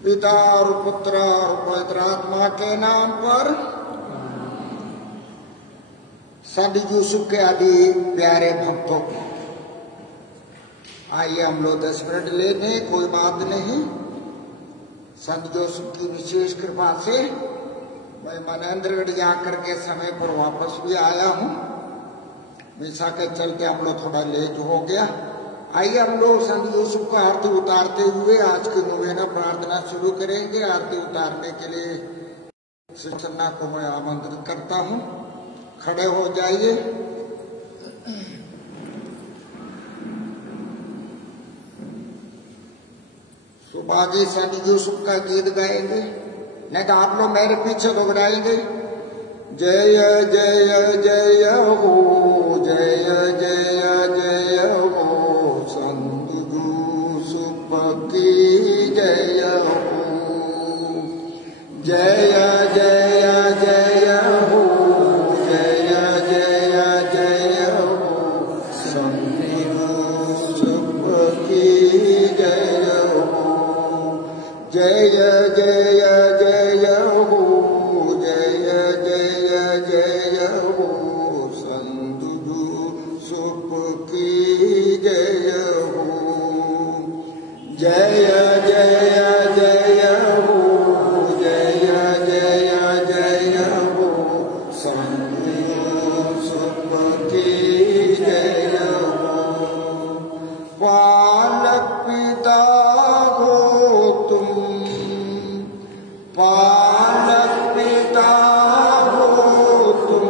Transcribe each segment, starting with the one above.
पिता और पुत्र और पवित्र आत्मा के नाम पर। संत यूसुफ के आदि प्यारे भक्तों, आइए हम लोग 10 मिनट लेने, कोई बात नहीं। संत यूसुफ की विशेष कृपा से मैं मनेन्द्रगढ़ जाकर के समय पर वापस भी आया हूँ। मिसा के चलते हम लोग थोड़ा लेट हो गया। आइए हम लोग संत यूसुफ का आरती उतारते हुए आज की नोवेना प्रार्थना शुरू करेंगे। आरती उतारने के लिए सिस्टरना को मैं आमंत्रित करता हूँ, खड़े हो जाइए। सुबागी संत यूसुफ का गीत गाएंगे, नहीं तो आप लोग मेरे पीछे दोहराएंगे। जय जय जय हो, जय जय जय हो, संत यूसुफ की जय हो। जय जय जय हो, जय जय जय हो, संत यूसुफ की जय हो। जय जय जय हो, जय जय जय हो, संत यूसुफ की जय हो। जय जय जय हो, जय जय जय हो, संत यूसुफ की जय हो। बालक पिता हो तुम, बालक पिता हो तुम,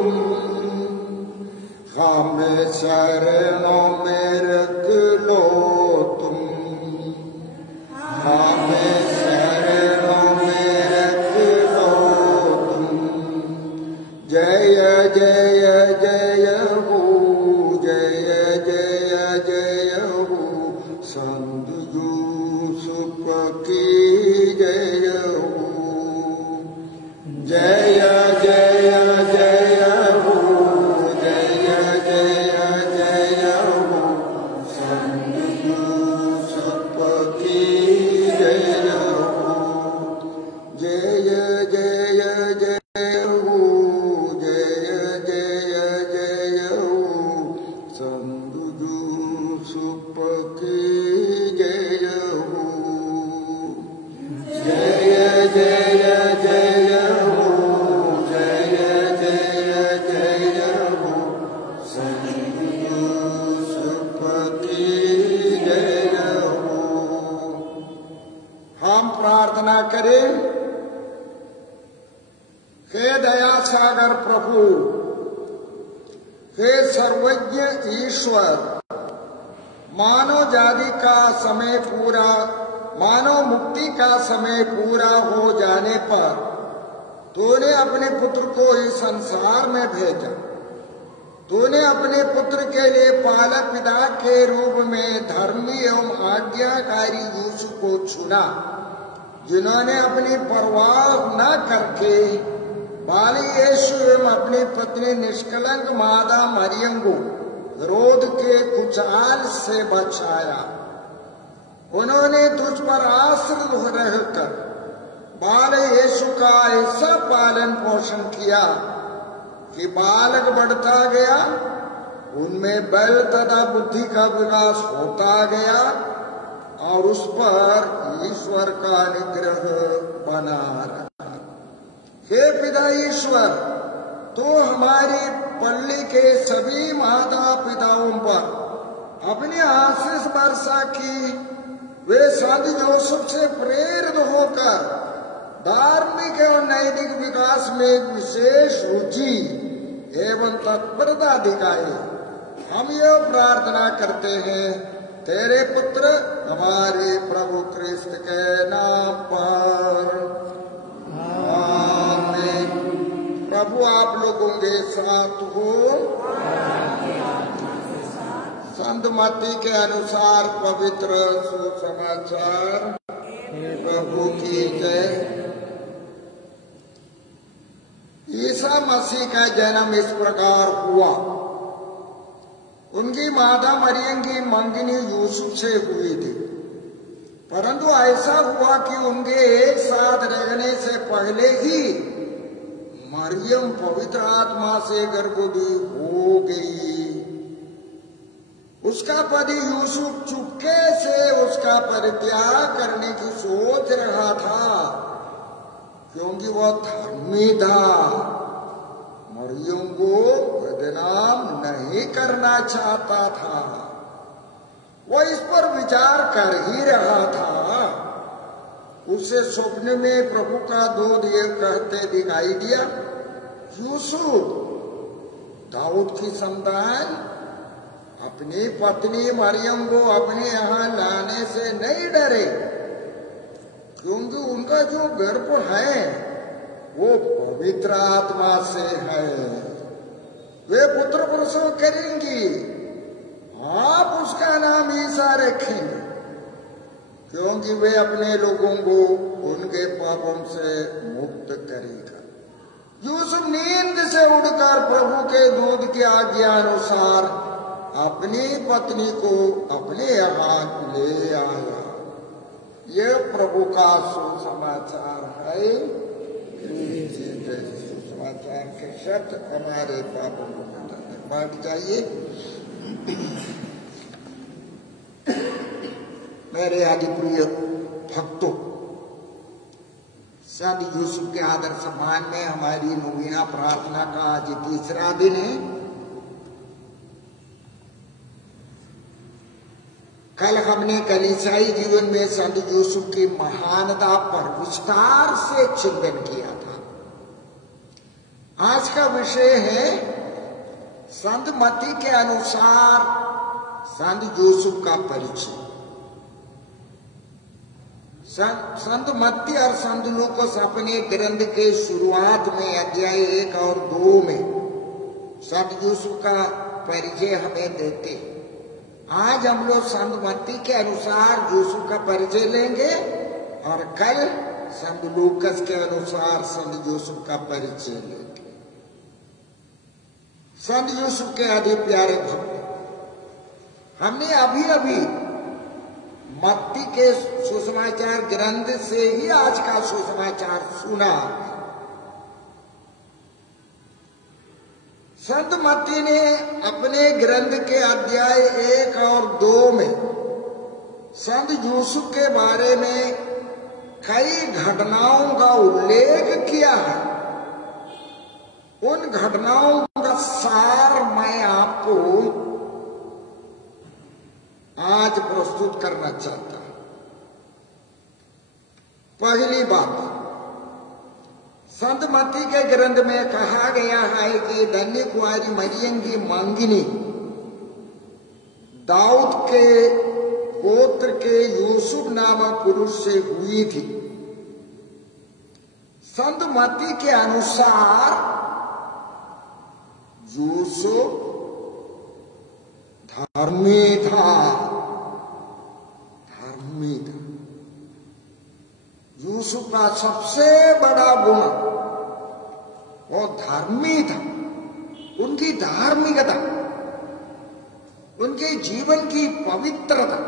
हमें शरणों में रख लो तुम, हमें शरणों में रख लो तुम। जय जय जय हो, जय जय जय हो, संत यूसुफ की जय हो। जय जय जय हो, जय जय जय हो, संत यूसुफ की जय हो। जय जय जय हो, जय जय जय हो, संत यूसुफ की जय हो। जय जय जय हो, जय जय जय हो, संत यूसुफ की जय हो। हम प्रार्थना करें। हे दया सागर प्रभु, हे सर्वज्ञ ईश्वर, मानव जाति का समय पूरा, मानव मुक्ति का समय पूरा हो जाने पर तूने अपने पुत्र को इस संसार में भेजा। तूने अपने पुत्र के लिए पालक पिता के रूप में धर्मी एवं आज्ञाकारी यूसुफ को चुना, जिन्होंने अपनी परवाह न करके बाली यीशु एवं अपनी पत्नी निष्कलंक मादा मरियम को हेरोद के कुचाल से बचाया। उन्होंने तुझ पर आश्रित रहकर बाल यीशु का ऐसा पालन पोषण किया कि बालक बढ़ता गया, उनमें बल तथा बुद्धि का विकास होता गया और उस पर ईश्वर का अनुग्रह बना रहा। हे पिता ईश्वर, तो हमारी पल्ली के सभी माता पिताओं पर अपने आशीष वर्षा की। वे संत यूसुफ से प्रेरित होकर धार्मिक एवं नैतिक विकास में विशेष रुचि एवं तत्परता दिखाए। हम ये प्रार्थना करते हैं तेरे पुत्र हमारे प्रभु क्रिस्त के नाम पर, आमीन। प्रभु आप लोगों के साथ हो। संत मत्ती के अनुसार पवित्र सुसमाचार प्रभु की जय। ईसा मसीह का जन्म इस प्रकार हुआ। उनकी माता मरियम की मंगनी यूसुफ से हुई थी। परंतु ऐसा हुआ कि उनके एक साथ रहने से पहले ही मरियम पवित्र आत्मा से गर्भवती हो गई। उसका पति यूसुफ चुपके से उसका परित्याग करने की सोच रहा था, क्योंकि वह धर्मी था, मरियम को बदनाम नहीं करना चाहता था। वह इस पर विचार कर ही रहा था। उसे स्वप्न में प्रभु का दूत ये कहते दिखाई दिया, यूसुफ, दाऊद की संतान, अपनी पत्नी मरियम को अपने यहाँ लाने से नहीं डरे, क्योंकि उनका जो गर्भ है वो पवित्र आत्मा से है। वे पुत्र प्रसव करेंगी, आप उसका नाम ईसा रखेंगे, क्योंकि वे अपने लोगों को उनके पापों से मुक्त करेगा। यूसुफ नींद से उठकर प्रभु के दूत की आज्ञा अनुसार अपनी पत्नी को अपने यहाँ ले आया। यह प्रभु का सुसमाचार है। सुसमाचार के शब्द हमारे पापों को मिटाने बात चाहिए। मेरे आदि प्रिय भक्तों, संत यूसुफ के आदर सम्मान में हमारी नवीना प्रार्थना का आज तीसरा दिन है। कल हमने कलीसियाई जीवन में संत यूसुफ की महानता पर विस्तार से चिंतन किया था। आज का विषय है संत मत्ती के अनुसार संत यूसुफ का परिचय। संत मत्ती और संत लूकास अपने ग्रंथ के शुरुआत में अध्याय 1 और 2 में संत यूसुफ का परिचय हमें देते। आज हम लोग संत मत्ती के अनुसार यूसुफ का परिचय लेंगे और कल संत लूकास के अनुसार संत यूसुफ का परिचय लेंगे। संत यूसुफ के अति प्यारे भक्त, हमने अभी अभी मत्ती के सुसमाचार ग्रंथ से ही आज का सुसमाचार सुना। संत मत्ती ने अपने ग्रंथ के अध्याय 1 और 2 में संत यूसुफ के बारे में कई घटनाओं का उल्लेख किया है। उन घटनाओं का सार मैं आपको आज प्रस्तुत करना चाहता हूं। पहली बात, संत मत्ती के ग्रंथ में कहा गया है कि धन्य कुंवारी मरियम की मांगिनी दाऊद के गोत्र के यूसुफ नामक पुरुष से हुई थी। संत मत्ती के अनुसार यूसुफ धर्मी था। यूसुफ का सबसे बड़ा गुण वो धर्मी था। उनकी धार्मिकता, उनके जीवन की पवित्रता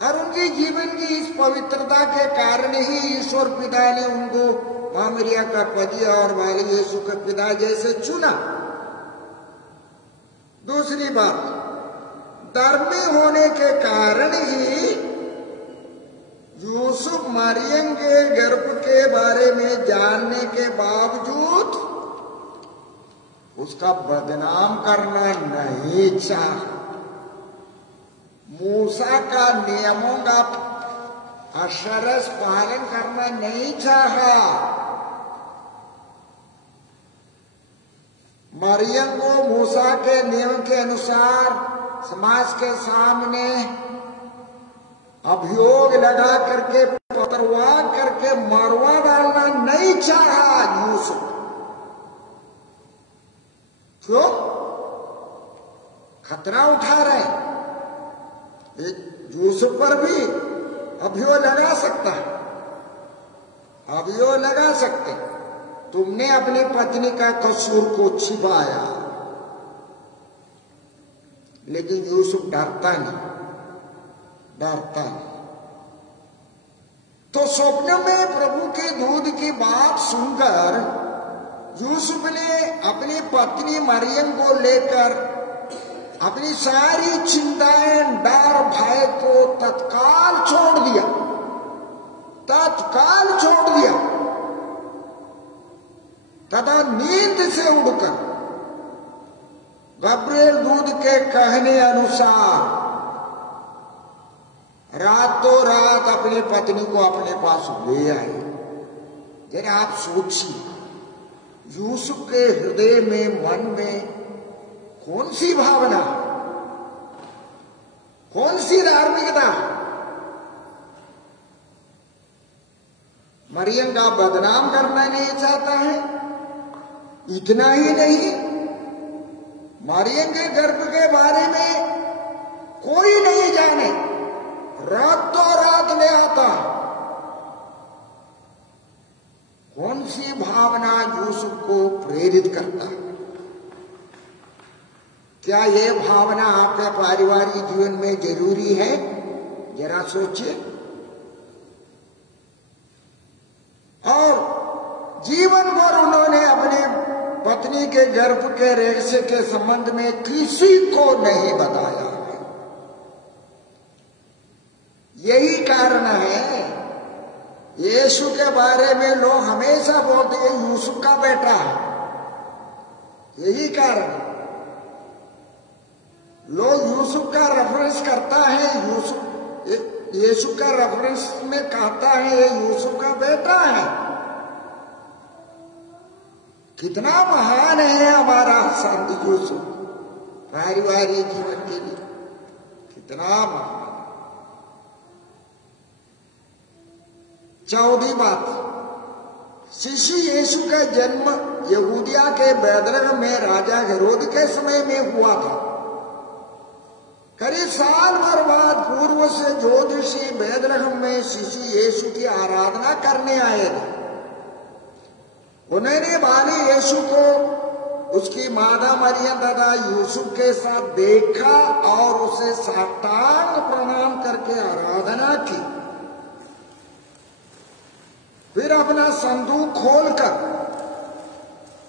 और उनके जीवन की इस पवित्रता के कारण ही ईश्वर पिता ने उनको मां मरिया का पति और बाल यीशु के पिता जैसे चुना। दूसरी बात, धर्मी होने के कारण ही यूसुफ मरियम के गर्भ के बारे में जानने के बावजूद उसका बदनाम करना नहीं चाहा। मूसा का नियमों का अक्षरश पालन करना नहीं चाहा। मरियम को मूसा के नियम के अनुसार समाज के सामने अभियोग लगा करके पथरवा करके मरवा डालना नहीं चाहा यूसुफ। क्यों? खतरा उठा रहे। यूसुफ पर भी अभियोग लगा सकता है, अभियोग लगा सकते। तुमने अपनी पत्नी का कसूर को छिपाया, लेकिन यूसुफ डरता नहीं। डरता है। तो स्वप्न में प्रभु के दूध की बात सुनकर यूसुफ ने अपनी पत्नी मरियम को लेकर अपनी सारी चिंताएं, डर, भय को तत्काल छोड़ दिया, तत्काल छोड़ दिया तथा नींद से उठकर गब्रिएल दूत के कहने अनुसार रातों रात अपनी पत्नी को अपने पास ले आए। जरा आप सोचिए, यूसुफ के हृदय में, मन में कौन सी भावना, कौन सी धार्मिकता। मरियम का बदनाम करना नहीं चाहता है। इतना ही नहीं, मरियम के गर्भ के बारे में कोई नहीं जाने, रातों रात ले आता। कौन सी भावना यूसुफ को प्रेरित करता है? क्या ये भावना आपके पारिवारिक जीवन में जरूरी है? जरा सोचिए। और जीवन भर उन्होंने अपने पत्नी के गर्भ के रहस्य के संबंध में किसी को नहीं बताया। यही कारण है यीशु के बारे में लोग हमेशा बोलते हैं यूसुफ का बेटा है। यही कारण लोग यूसुफ का रेफरेंस करता है, यीशु का रेफरेंस में कहता है ये यूसुफ का बेटा है। कितना महान है हमारा संत यूसुफ पारिवारिक जीवन के लिए, कितना महान। 14वीं बात, शिशु यीशु का जन्म यहूदिया के बैतलहम में राजा हेरोद के समय में हुआ था। करीब साल भर बाद पूर्व से ज्योतिषी बैतलहम में शिशु यीशु की आराधना करने आए थे। उन्होंने बाली यीशु को उसकी माता मरियम तथा यूसुफ के साथ देखा और उसे साष्टांग प्रणाम करके आराधना की। फिर अपना संदूक खोलकर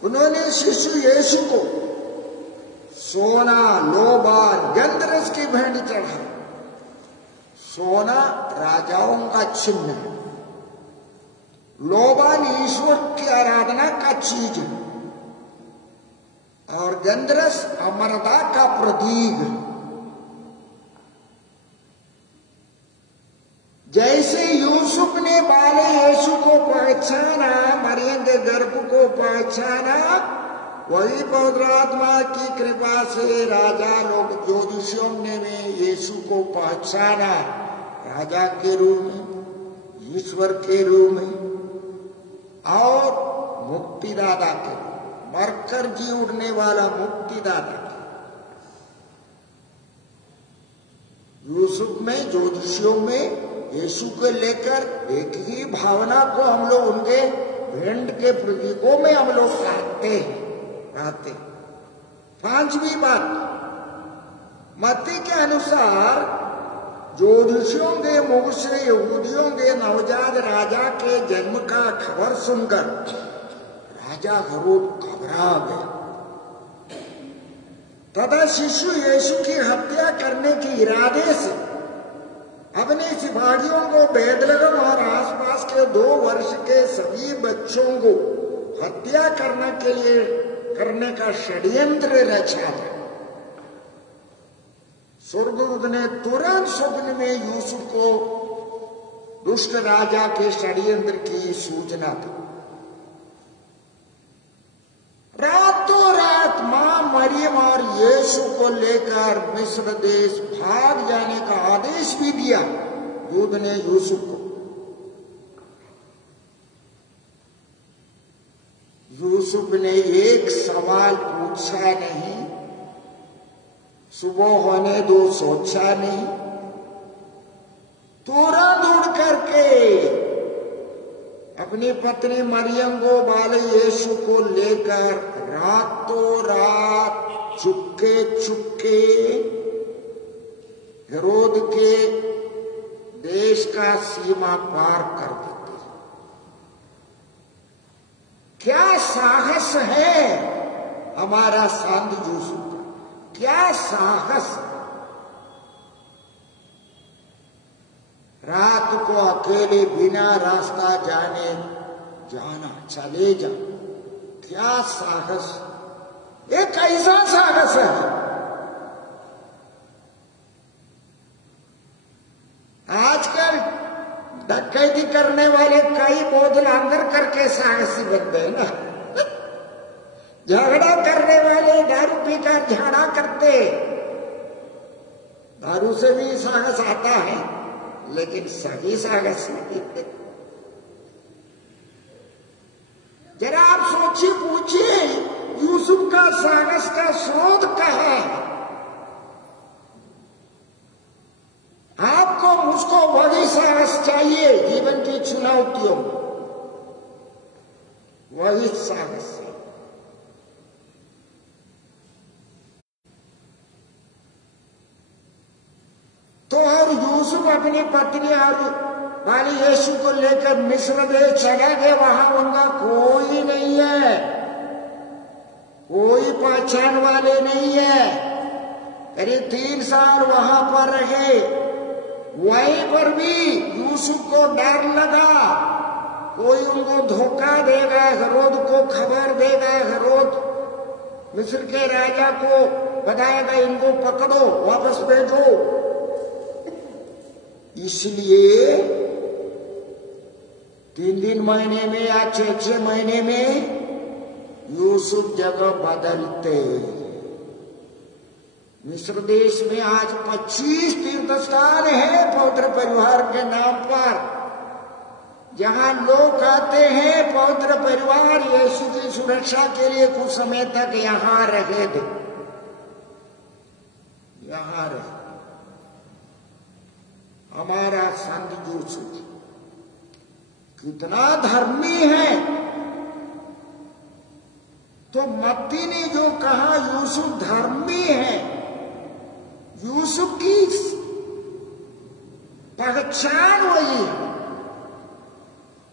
उन्होंने शिशु यीशु को सोना, लोबान, गंधरस की भेंट चढ़ाई। सोना राजाओं का चिन्ह है, लोबान ईश्वर की आराधना का चीज है और गंधरस अमरता का प्रतीक है। जैसे यूसुफ ने बाले यीशु को पहचाना, मरियम के गर्भ को पहचाना, वही पवित्र आत्मा की कृपा से राजा लोग ज्योतिषियों ने भी यीशु को पहचाना, राजा के रूप में, ईश्वर के रूप में और मुक्तिदाता के, मरकर जी उठने वाला मुक्तिदाता के। यूसुफ में, ज्योतिषियों में यीशु को लेकर एक ही भावना को हम लोग उनके भेंट के प्रतीकों में हम लोग कहते हैं। 5वीं बात, मत्ती के अनुसार ज्योतिषियों के मुख से यहूदियों के नवजात राजा के जन्म का खबर सुनकर राजा हेरोद घबरा गया तथा शिशु यीशु की हत्या करने के इरादे से अपने सिपाहियों को बैतलहम और आसपास के 2 वर्ष के सभी बच्चों को हत्या करने का षड्यंत्र रचा था। स्वर्गदूत ने तुरंत स्वप्न में यूसुफ को दुष्ट राजा के षड्यंत्र की सूचना दी। रातों रात मां मरियम और यीशु को लेकर मिस्र देश भाग जाने का आदेश भी दिया दूत ने यूसुफ को। यूसुफ ने एक सवाल पूछा नहीं, सुबह होने दो सोचा नहीं, तुरंत उड़ करके अपनी पत्नी मरियम को बाले यीशु को लेकर रातों रात चुपके चुपके हेरोद के देश का सीमा पार कर देते हैं। क्या साहस है हमारा सांध यूसुफ का, क्या साहस। रात को अकेले बिना रास्ता जाना चले जा, क्या साहस, ये कैसा साहस है। आजकल डकैती करने वाले कई बोझ लांगर करके साहसी बनते हैं ना। झगड़ा करने वाले दारू पीकर झगड़ा करते, दारू से भी साहस आता है, लेकिन सही साहस नहीं। जरा आप सोचिए, पूछिए यूसुफ का साहस का स्रोत कहाँ है। आपको मुझको वही साहस चाहिए जीवन की चुनौतियों, वही साहस है। तो और यूसुफ अपनी पत्नी और वाली यीशु को लेकर मिस्र देश चला गए। वहां उनका कोई नहीं है, कोई पहचान वाले नहीं है। करीब 3 साल वहां पर रहे। वहीं पर भी यूसुफ को डर लगा, कोई उनको धोखा देगा, हेरोद को खबर देगा, हेरोद मिस्र के राजा को बताएगा इनको पकड़ो, वापस भेजो। इसलिए 3 महीने में या 6 महीने में यूसुफ जगह बदलते। मिस्र देश में आज 25 तीर्थ स्थान है पवित्र परिवार के नाम पर, जहां लोग कहते हैं पवित्र परिवार यीशु की सुरक्षा के लिए कुछ समय तक यहां रहे थे, यहां रहे। हमारा संत यूसुफ कितना धर्मी है। तो मत्ती ने जो कहा यूसुफ धर्मी है, यूसुफ की पहचान वही है,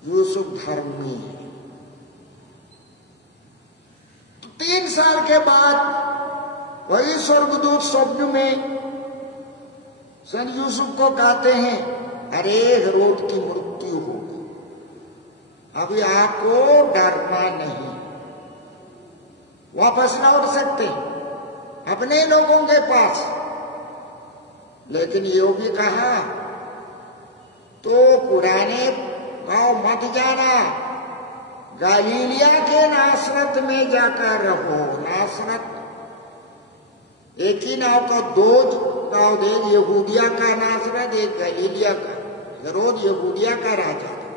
यूसुफ धर्मी है। तो 3 साल के बाद वही स्वर्गदूत स्वप्न में संत यूसुफ को कहते हैं, अरे हेरोद की मृत्यु होगी, अभी आपको डरना नहीं, वापस लौट सकते अपने लोगों के पास। लेकिन यो भी कहा तो पुराने गांव मत जाना, गलीलिया के नासरत में जाकर रहो। नासरत एक ही नाव का 2 गांव दे, यहूदिया का नासरत, एक गलीलिया का। हेरोद यहूदिया का राजा था,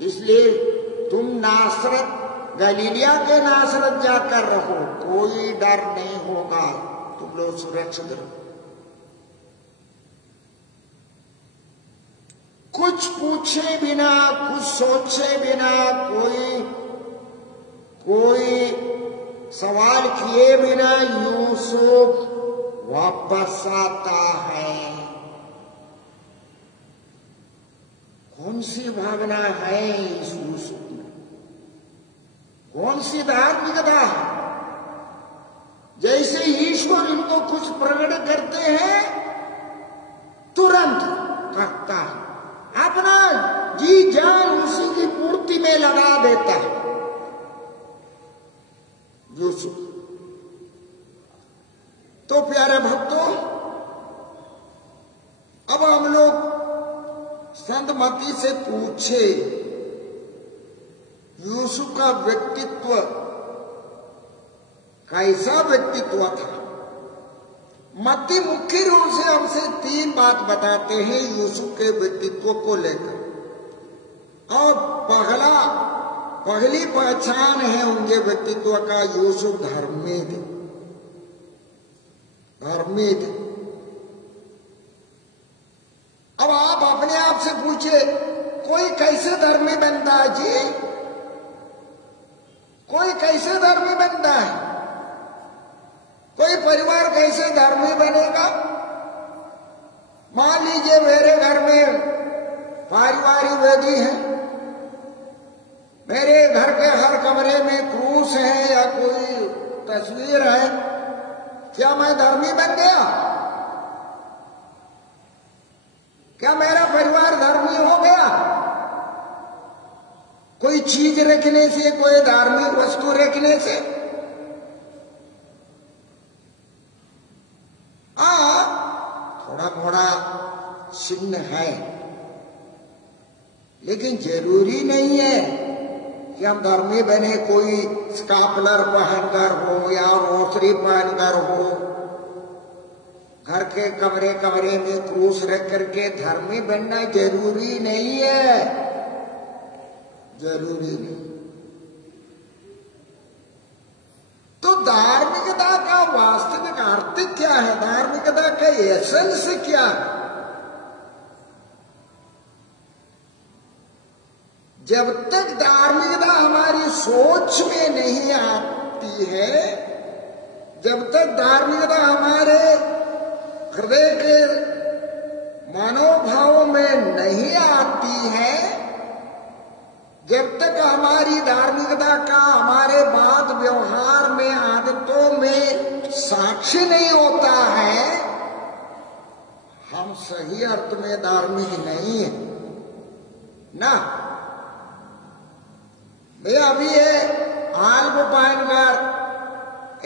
इसलिए तुम नासरत गलीलिया के नासरत जाकर रहो, कोई डर नहीं होगा, तुम लोग सुरक्षित रहो। कुछ पूछे बिना, कुछ सोचे बिना, कोई सवाल किए बिना यूसुफ वापस आता है। कौन सी भावना है इस यूसुफ में, कौन सी धार्मिकता है। जैसे ईश्वर इनको कुछ प्रकट करते हैं, तुरंत कहता है, अपना जी जान उसी की पूर्ति में लगा देता है यूसुफ। तो प्यारे भक्तों, अब हम लोग संत मत्ती से पूछे यूसुफ का व्यक्तित्व कैसा व्यक्तित्व था। मत्ती मुख्य रूप से हमसे 3 बात बताते हैं यूसुफ के व्यक्तित्व को लेकर। और पहली पहचान है उनके व्यक्तित्व का, यूसुफ धर्मी थे, धर्मी थे। अब आप अपने आप से पूछे, कोई कैसे धर्मी बनता है जी? कोई कैसे धर्मी बनता है? कोई परिवार कैसे धर्मी बनेगा? मान लीजिए मेरे घर में पारिवारिक वेदी है, मेरे घर के हर कमरे में क्रूस है या कोई तस्वीर है, क्या मैं धर्मी बन गया? क्या मेरा परिवार धर्मी हो गया? कोई चीज रखने से, कोई धार्मिक वस्तु रखने से? थोड़ा थोड़ा चिन्ह है, लेकिन जरूरी नहीं है कि हम धर्मी बने कोई स्कापलर पहनकर हो या रोसरी पहनकर हो, घर के कमरे कमरे में क्रूस रख करके धर्मी बनना जरूरी नहीं है, जरूरी नहीं। तो धार्मिकता का वास्तविक अर्थ क्या है? धार्मिकता का एसेंस क्या है? जब तक धार्मिकता हमारी सोच में नहीं आती है, जब तक धार्मिकता हमारे हृदय के मनोभाव में नहीं आती है, जब तक हमारी धार्मिकता का हमारे बात व्यवहार में, आदतों में साक्षी नहीं होता है, हम सही अर्थ में धार्मिक नहीं है ना। मैं अभी ये हाल को पहनकर,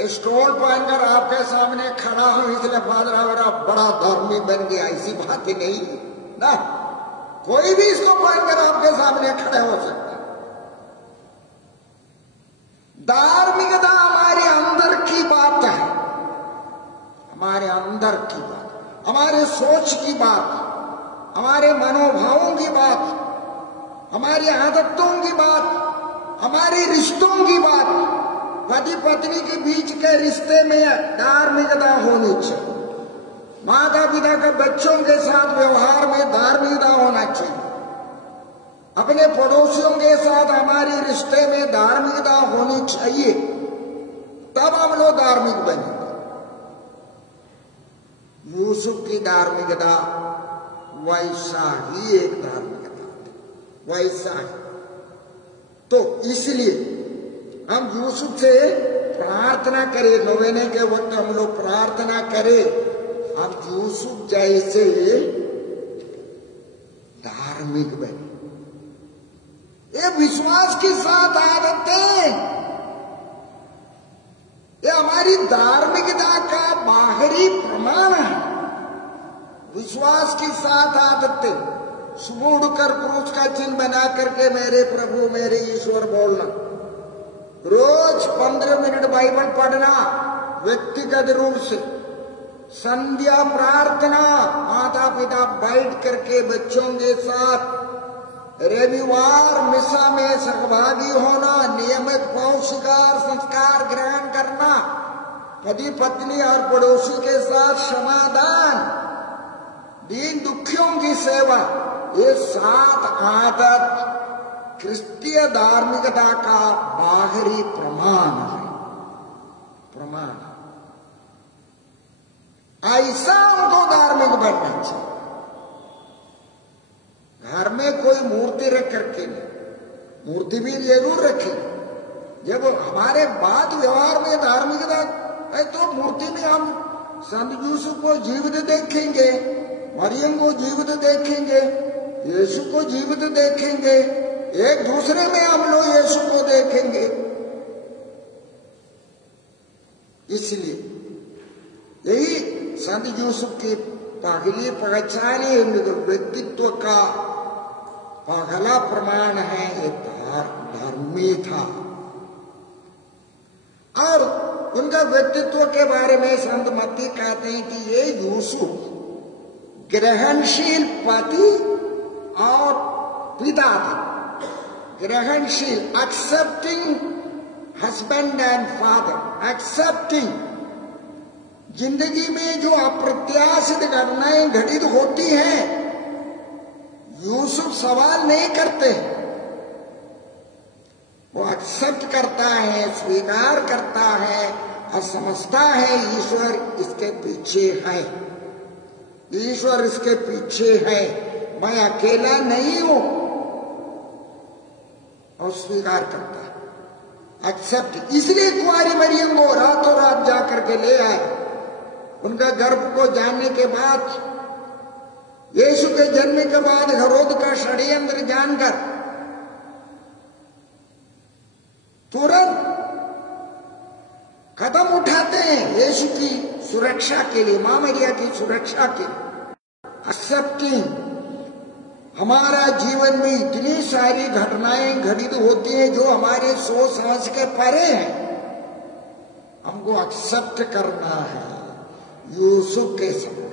स्टोल पहनकर आपके सामने खड़ा हूं, इसलिए फादर मेरा बड़ा धर्मी बन गया, ऐसी बात ही नहीं ना। कोई भी इसको पहनकर आपके सामने खड़े हो सकता। धार्मिकता हमारे अंदर की बात है, हमारे अंदर की बात, हमारे सोच की बात, हमारे मनोभावों की बात, हमारी आदतों की बात, हमारे रिश्तों की बात। पति पत्नी के बीच के रिश्ते में धार्मिकता होनी चाहिए, माता पिता के बच्चों के साथ व्यवहार में धार्मिकता होना चाहिए, अपने पड़ोसियों के साथ हमारे रिश्ते में धार्मिकता होनी चाहिए, तब हम लोग धार्मिक बनेंगे। यूसुफ की धार्मिकता वैसा ही एक धार्मिकता, वैसा ही। तो इसलिए हम यूसुफ से प्रार्थना करें, नवेने के वक्त हम लोग प्रार्थना करें, हम यूसुफ जैसे धार्मिक बने। ये विश्वास के साथ आदतें, ये हमारी धार्मिकता का बाहरी प्रमाण है। विश्वास के साथ आदतें, सुबह उठकर क्रूस का चिन्ह बना करके मेरे प्रभु मेरे ईश्वर बोलना, रोज 15 मिनट बाइबल पढ़ना व्यक्तिगत रूप से, संध्या प्रार्थना माता पिता बैठ करके बच्चों के साथ, रविवार मिसा में सहभागी होना, नियमित पौष्टिकार संस्कार ग्रहण करना, पति पत्नी और पड़ोसी के साथ समाधान, दीन दुखियों की सेवा, ये 7 आदत क्रिस्तीय धार्मिकता का बाहरी प्रमाण है, प्रमाण। ऐसा हमको धार्मिक बनना चाहिए। घर में कोई मूर्ति रख करके नहीं, मूर्ति भी जरूर रखें। जब हमारे बात व्यवहार में धार्मिकता है तो मूर्ति में हम संत यूसुफ को जीवित देखेंगे, मरियम को जीवित देखेंगे, यीशु को जीवित देखेंगे, एक दूसरे में हम लोग यीशु को देखेंगे। इसलिए यही संत यूसुफ की पहली पहचान व्यक्तित्व का पहला प्रमाण है, ये धर्मी था। और उनका व्यक्तित्व के बारे में संत मत्ती कहते हैं कि ये यूसुफ ग्रहणशील पति और पिता था। ग्रहणशील, accepting husband and father, accepting. जिंदगी में जो अप्रत्याशित घटनाएं घटित होती हैं, यूसुफ सवाल नहीं करते, वो एक्सेप्ट करता है, स्वीकार करता है और समझता है ईश्वर इसके पीछे है। ईश्वर इसके पीछे है, मैं अकेला नहीं हूं, और स्वीकार करता है, एक्सेप्ट। इसलिए कुंवारी मरियम को रातों रात जाकर के ले आए। उनका गर्भ को जानने के बाद, यीशु के जन्म के बाद हेरोद का षड्यंत्र जानकर तुरंत कदम उठाते हैं यीशु की सुरक्षा के लिए, मां मरिया की सुरक्षा के लिए। एक्सेप्टिंग, हमारा जीवन में इतनी सारी घटनाएं घटित होती हैं जो हमारे सोच समझ के परे हैं, हमको एक्सेप्ट करना है। यूसुफ के समय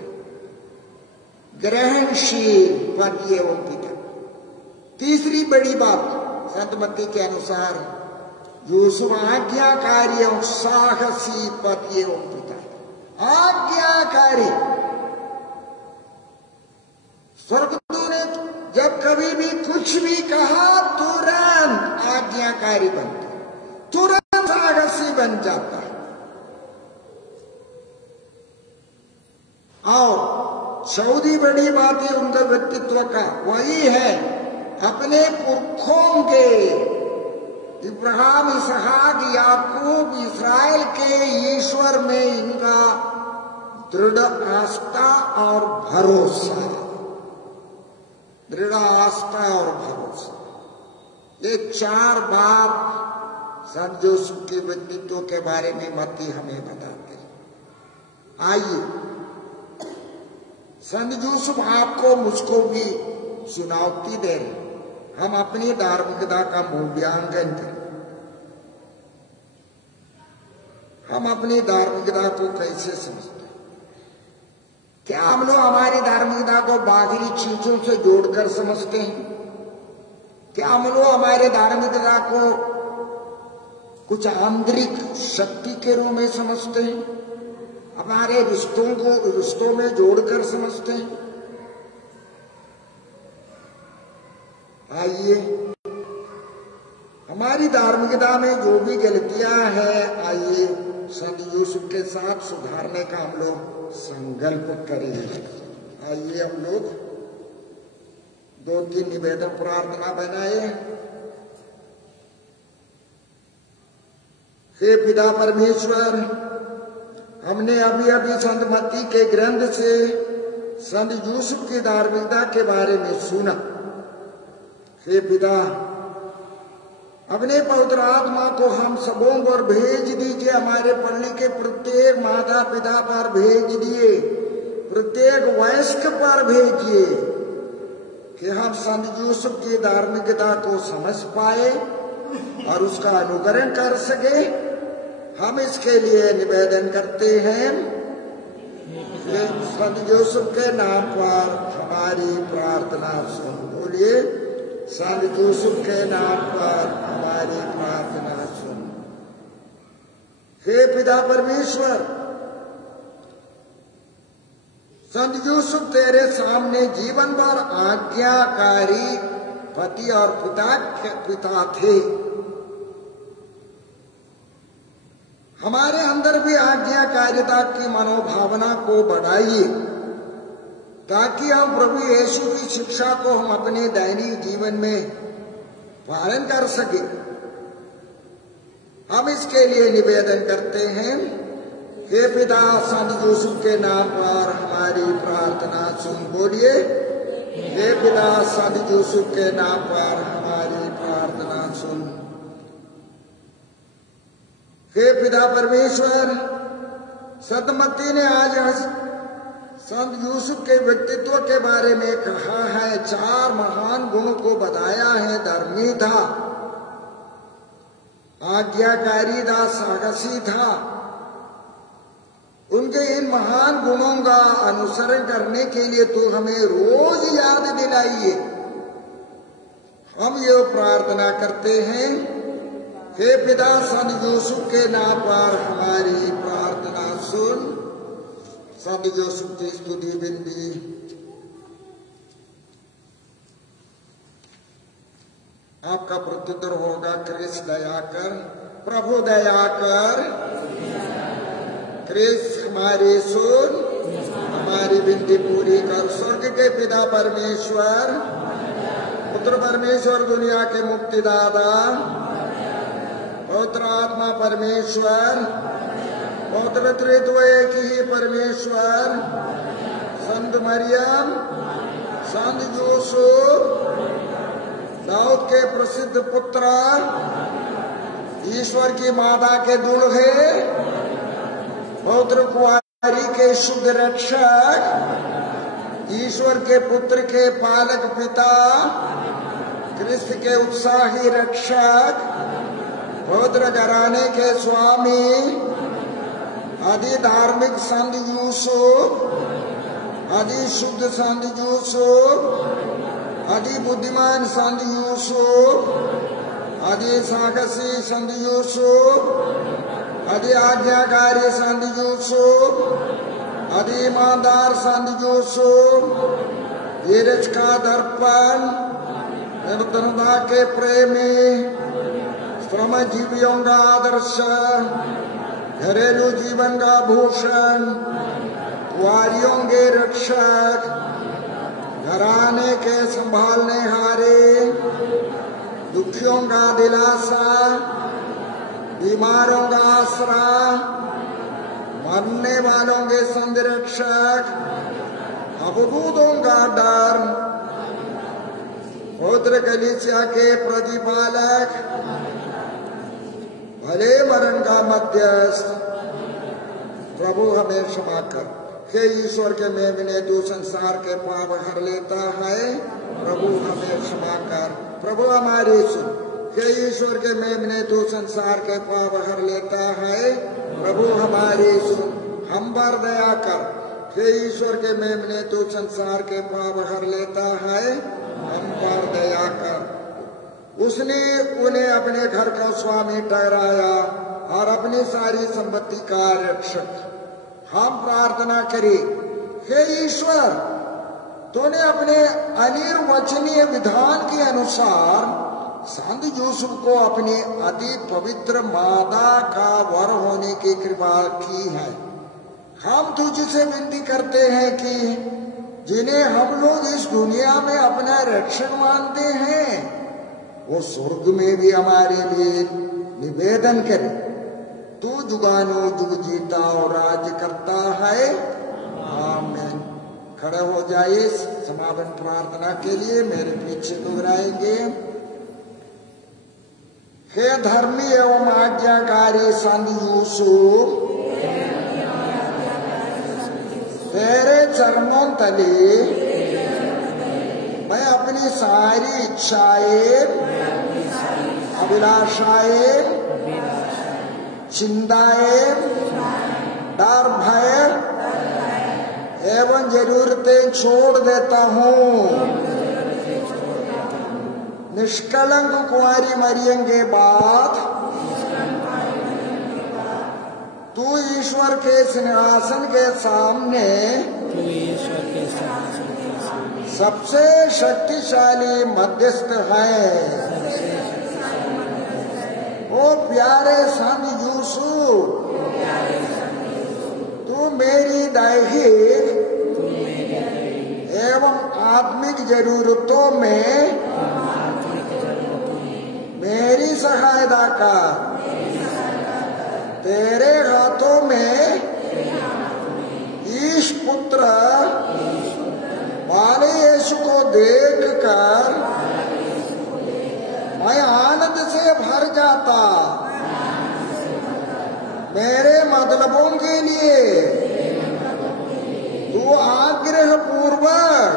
ग्रहणशील पति एवं पिता। तीसरी बड़ी बात संत मत्ती के अनुसार यूसुफ आज्ञाकारी एवं साहसी पति एवं पिता। आज्ञाकारी, स्वर्गदूत ने जब कभी भी कुछ भी कहा तुरंत आज्ञाकारी बनता, तुरंत साहसी बन जाता है। और चौथी बड़ी बात है उनके व्यक्तित्व का, वही है अपने पुरखों के इब्राहिम, इसहाक, याकूब, इस्राएल के ईश्वर में इनका दृढ़ आस्था और भरोसा। दृढ़ आस्था और भरोसा, ये चार बात संत यूसुफ के व्यक्तित्व के बारे में मत्ती हमें बताते हैं। आइए संत यूसुफ आपको मुझको भी चुनौती दे रहे, हम अपनी धार्मिकता का मूल्यांकन करें। हम अपनी धार्मिकता को कैसे समझते हैं? क्या हम लोग हमारी धार्मिकता को बाहरी चीजों से जोड़कर समझते हैं? क्या हम लोग हमारे धार्मिकता को कुछ आंतरिक शक्ति के रूप में समझते हैं? हमारे रिश्तों में जोड़कर समझते हैं? आइए हमारी धार्मिकता में जो भी गलतियां हैं, आइए संत यूसुफ के साथ सुधारने का हम लोग संकल्प करेंगे। आइए हम लोग 2-3 निवेदन प्रार्थना बनाए। हे पिता परमेश्वर, हमने अभी अभी संत मत्ती के ग्रंथ से संत यूसुफ की धार्मिकता के बारे में सुना। हे पिता, अपने पवित्र आत्मा को हम सबों पर भेज दीजिए, हमारे पढ़ने के प्रत्येक माता पिता पर भेज दिए, प्रत्येक वयस्क पर भेजिए, कि हम संत यूसुफ की धार्मिकता को समझ पाए और उसका अनुकरण कर सके। हम इसके लिए निवेदन करते हैं कि संत यूसुफ के नाम पर हमारी प्रार्थना सुन। बोलिए, संत यूसुफ के नाम पर हमारी प्रार्थना सुन। हे पिता परमेश्वर, संत यूसुफ तेरे सामने जीवन भर आज्ञाकारी पति और पिता थे। हमारे अंदर भी आज्ञाकारिता की मनोभावना को बढ़ाइए, ताकि हम प्रभु यीशु की शिक्षा को हम अपने दैनिक जीवन में पालन कर सके। हम इसके लिए निवेदन करते हैं। हे पिता, संत यूसुफ के नाम पर हमारी प्रार्थना सुन। बोलिए, हे पिता, संत यूसुफ के नाम पर हमारी प्रार्थना सुन। हे पिता परमेश्वर, संत मत्ती ने आज संत यूसुफ के व्यक्तित्व के बारे में कहा है, 4 महान गुण को बताया है। धर्मी था, आज्ञाकारी था, साहसी था। उनके इन महान गुणों का अनुसरण करने के लिए तो हमें रोज याद दिलाइए। हम ये प्रार्थना करते हैं। हे पिता, संत यूसुफ के नाम पर हमारी प्रार्थना सुन। संत यूसुफ की स्तुति बिंदी। आपका प्रत्युत्तर होगा, कृष्ण दया कर, प्रभु दया कर, कृष्ण हमारी सुन, हमारी हमारी विनती पूरी कर। स्वर्ग के पिता परमेश्वर, पुत्र परमेश्वर, दुनिया के मुक्तिदाता, पवित्र आत्मा परमेश्वर, पवित्र त्रित्व एक ही परमेश्वर, संत मरियम, संत यूसुफ, दाऊद के प्रसिद्ध पुत्र, ईश्वर की माता के दूल्हे, पवित्र कुंवारी के शुद्ध रक्षक, ईश्वर के पुत्र के पालक पिता, क्रिस्त के उत्साही रक्षक, पवित्र घराने के स्वामी, आदि धार्मिक संत यूसुफ, आदि शुद्ध संत यूसुफ, आदि बुद्धिमान संत यूसुफ, आदि साहसी संत यूसुफ, आदि आज्ञाकारी संत यूसुफ, आदि ईमानदार संत यूसुफ, धीरज का दर्पण, निर्धनता के प्रेमी, श्रमजीवियों का आदर्श, घरेलू जीवन का भूषण, कुंवारियों के रक्षक, घराने के संभालने हारे, दुखियों का दिलासा, बीमारों का आसरा, मरने वालों के संरक्षक, अवधूतों का डर, पवित्र कलीसिया के प्रतिपालक, भले मरण का मध्यस्थ, प्रभु हमें क्षमा कर। हे ईश्वर के मेमने, तू संसार के पाप हर लेता है, प्रभु हमें क्षमा कर। प्रभु हमारी सुन। हे ईश्वर के मेमने, तू संसार के पाप हर लेता है, प्रभु हमारी सुन, हम पर दया कर। हे ईश्वर के मेमने, तू संसार के पाप हर लेता है, हम पर दया कर। उसने उन्हें अपने घर का स्वामी ठहराया और अपनी सारी संपत्ति का रक्षक। हम प्रार्थना करें, हे ईश्वर, तूने अपने अनिर्वचनीय विधान के अनुसार संत यूसुफ को अपनी अति पवित्र माता का वर होने की कृपा की है। हम तुझसे विनती करते हैं कि जिन्हें हम लोग इस दुनिया में अपना रक्षक मानते हैं, वो स्वर्ग में भी हमारे लिए निवेदन करे। तू जुगानो जुग जीता और राज्य करता है। आमीन। खड़े हो जाइए समापन प्रार्थना के लिए। मेरे पीछे दोहराएंगे। हे धर्मी एवं आज्ञाकारी संत यूसुफ, तेरे चरणों तले मैं अपनी सारी इच्छाएं, अभिलाषाएं, चिंताएं, डर भय एवं जरूरतें छोड़ देता हूँ। निष्कलंक कुंवारी मरियम के बाद तू ईश्वर के सिंहासन के सामने सबसे शक्तिशाली मध्यस्थ है। ओ प्यारे संत यूसुफ, तू मेरी दैहिक एवं आत्मिक जरूरतों में मेरी सहायता का तेरे हाथों में ईश पुत्र वाले यीशु को देखकर मैं आनंद से भर जाता। मेरे मतलबों के लिए तू आग्रह पूर्वक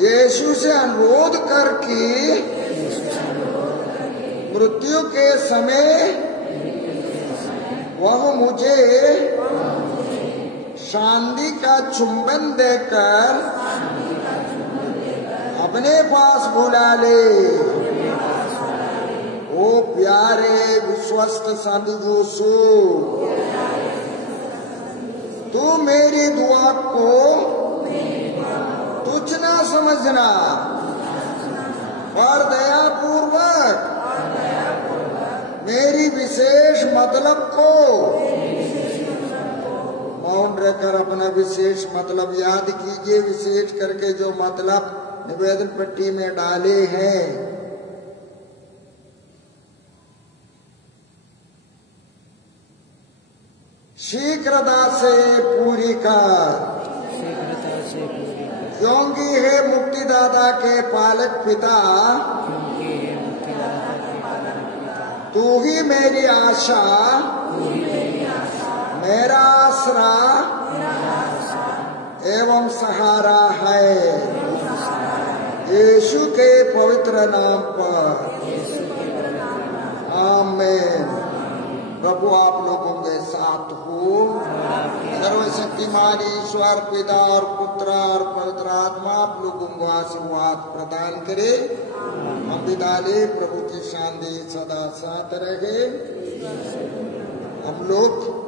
यीशु से अनुरोध करके मृत्यु के समय वह मुझे शांति का चुंबन देकर अपने पास बुला ले। ओ प्यारे विश्वस्त संत यूसुफ, तू मेरी दुआ को तुच्छ ना समझना और दया पूर्वक मेरी विशेष मतलब को मौन कहकर अपना विशेष मतलब याद कीजिए। विशेष करके जो मतलब निवेदन पट्टी में डाले हैं। शीघ्रता से पूरी कर, क्योंकि है मुक्तिदाता के पालक पिता, तू ही मेरी आशा, मेरा आसरा एवं सहारा है। यीशु के पवित्र नाम पर आमीन। प्रभु आप लोगों के साथ हो। सर्वशक्तिमान ईश्वर पिता और पुत्र और पवित्र आत्मा आप लोगों को आशीर्वाद प्रदान करे। हम विदा ले, प्रभु की शांति सदा साथ रहे। हम लोग